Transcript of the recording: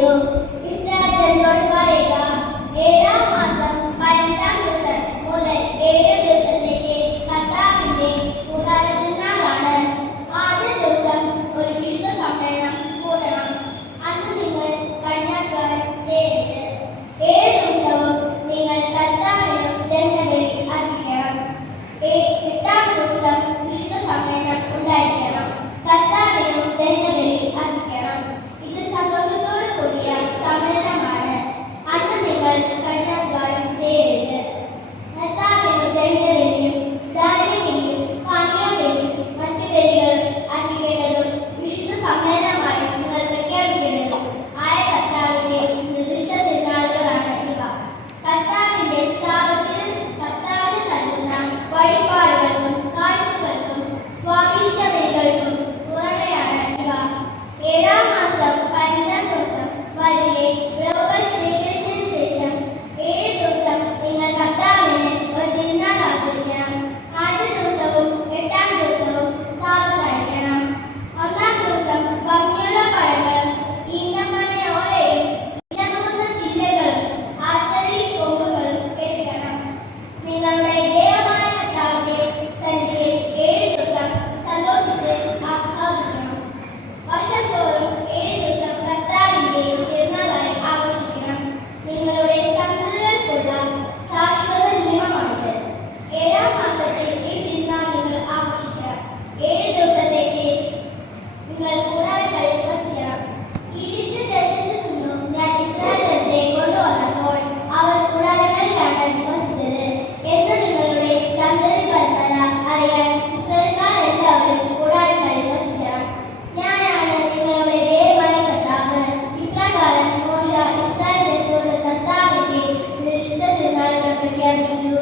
ചെയ്തു. ഇസ്രായേൽ ജനത്തോട് പറയുക, 7-ാം മാസം 15-ാം ദിവസം മുതൽ 7 ദിവസത്തേക്ക് കർത്താവിന്റെ കൂടാരത്തിനാളാണ്. ആദ്യ ദിവസം ഒരു വിശുദ്ധ സമ്മേളനം കൂടണം. അന്ന് നിങ്ങൾ കഠിനാധ്വാനം ചെയ്യരുത്. 7 ദിവസവും നിങ്ങൾ കർത്താവിനും ദഹനബലി അർപ്പിക്കണം. 8-ാം ദിവസം വിശുദ്ധ സമ്മേളനം ഉണ്ടായിരിക്കണം. കർത്താവിനും ദഹനബലി അർപ്പിക്കണം. ഇത് സന്തോഷത്തോടു കൂടിയ സമ്മേളനമാണ്. അന്ന് നിങ്ങൾ കഠിനാധ്വാനം ചെയ്യരുത്. കർത്താവിനും ദഹനബലിയും ധാന്യബലിയും പാനീയബലിയും മറ്റു ബലികൾ അർപ്പിക്കേണ്ടതും വിശുദ്ധ സമ്മേളനമായി നിങ്ങൾ പ്രഖ്യാപിക്കേണ്ടതും ആയ കർത്താവിന്റെ നിർദ്ദിഷ്ട തിരുനാളുകളാണ് ഇവ. കർത്താവിന്റെ സാപത്തിൽ കർത്താവിന് നൽകുന്ന വഴിപാടുകൾക്കും കാഴ്ചകൾക്കും സ്വാദിഷ്ട ബലികൾക്കും പുറമെയാണ് ഇവ. 7-ാം മാസം 15-ാം ദിവസം വരെ വിളവുകൾ ശേഖരിച്ചതിനു ശേഷം 7 ദിവസം നിങ്ങൾ കർത്താവിന് ഒരു തിരുനാൾ ആചരിക്കണം. ആദ്യ ദിവസവും 8-ാം ദിവസവും സാപത്തായിരിക്കണം. 1-ാം ദിവസം ഭംഗിയുള്ള പഴങ്ങളും ഈന്തപ്പനയോലയും ഇടതൂർന്ന ചില്ലകളും ആർത്തരി കൊമ്പുകളും കെട്ടിടണം. നിങ്ങളുടെ ദൈവമായ കർത്താവിന്റെ സന്നിധിയിൽ 7 ദിവസം സന്തോഷിച്ച് ആഹ്ലാദിക്കണം. വർഷം തോറും 7 ദിവസം കർത്താവിന്റെ തിരുനാളായി ആഘോഷിക്കണം. നിങ്ങളുടെ സന്തതികൾക്കുള്ള ശാശ്വത നിയമമാണിത്. 7-ാം മാസത്തിൽ ഈ തിരുനാൾ നിങ്ങൾ ആഘോഷിക്കണം. 7 ദിവസത്തേക്ക് നിങ്ങൾ കൂടാരങ്ങളിൽ വസിക്കണം. ഈജിപ്ത് ദേശത്തു നിന്നും ഞാൻ ഇസ്രായേൽ ജനത്തെ കൊണ്ടുവന്നപ്പോൾ അവർ കൂടാരങ്ങളിലാണ് വസിച്ചത് എന്ന് നിങ്ങളുടെ സന്തതി പരമ്പര അറിയാൻ ഇസ്രായേൽക്കാരെല്ലാവരും കൂടാരങ്ങളിൽ വസിക്കണം. ഞാനാണ് നിങ്ങളുടെ ദൈവമായ കർത്താവ്. ഇപ്രകാരം മോശെ ഇസ്രായേൽ ജനത്തോട് കർത്താവിന്റെ നിർദ്ദിഷ്ട തിരുനാളുകൾ പ്രഖ്യാപിച്ചു.